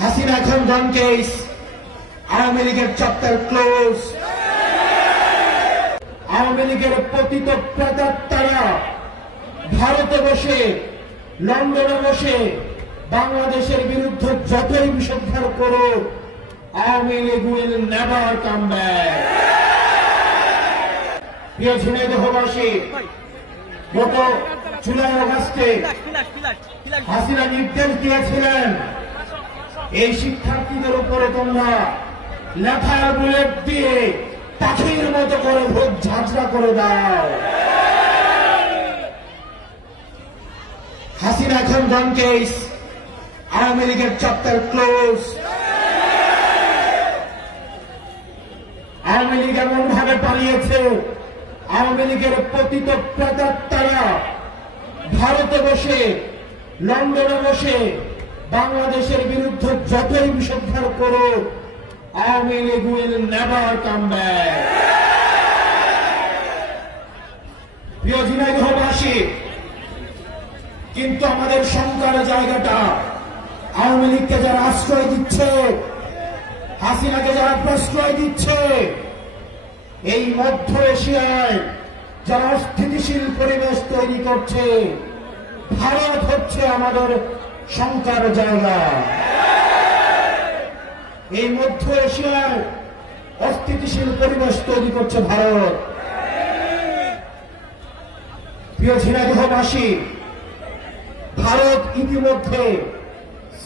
হাসিনা এখন গন কেস, আওয়ামী লীগের chapter close. Awami লীগের পতিত প্রেতাত্মারা ভারতে বসে, লন্ডনে বসে বাংলাদেশের বিরুদ্ধে যতই বিষোদ্ধার করুক, Awami League will never come back. প্রিয় ঝিনাইদহবাসী, গত জুলাই আগস্টে হাসিনা নির্দেশ দিয়েছিলেন এই শিক্ষার্থীদের উপরে তোমরা লেখার বুলেট দিয়ে পাখির মতো করে ভোট ঝাঁঝরা করে দাও। হাসিনা এখন গন কেস, আওয়ামী লীগের চ্যাপ্টার ক্লোজ। আওয়ামী লীগ এমন ভাবে পালিয়েছে, আওয়ামী লীগের পতিত প্রেতাত্মারা ভারতে বসে, লন্ডনে বসে বাংলাদেশের বিরুদ্ধে যতই বিষোদ্ধার করুক, Awami League will never come back. প্রিয় ঝিনাইদহবাসী, কিন্তু আমাদের শঙ্কার জায়গাটা আওয়ামী লীগকে যারা আশ্রয় দিচ্ছে, হাসিনাকে যারা প্রশ্রয় দিচ্ছে, এই মধ্য এশিয়ায় যারা অস্থিতিশীল পরিবেশ তৈরি করছে, ভারত হচ্ছে আমাদের শঙ্কার জায়গা। এই মধ্য এশিয়ায় অস্থিতিশীল পরিবেশ তৈরি করছে ভারত। প্রিয় ঝিনাইদহবাসী, ভারত ইতিমধ্যে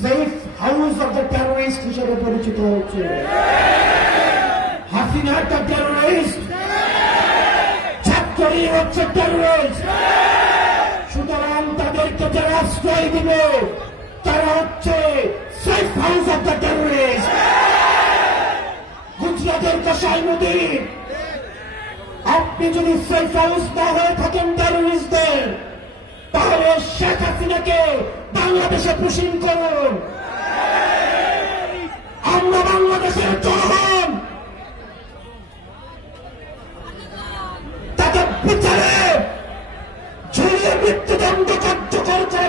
safe house of the terrorist হিসেবে পরিচিত হচ্ছে। হাসিনা একটা টেররিস্ট, ছাত্রী হচ্ছে টেররিস্ট। সুতরাং তাদেরকে যারা আশ্রয় দিবে তারা হচ্ছে safe house of the terrorist. গুজরাটের কসাইমুদ্দিন, আপনি যদি সেফ হাউস না হয়ে থাকেন টেররিস্টদের, তাহলে শেখ হাসিনাকে বাংলাদেশে পুশিং করুন। আমরা বাংলাদেশের জনগণ তাকে বিচারে ঝুলিয়ে মৃত্যুদণ্ড কার্যকর করে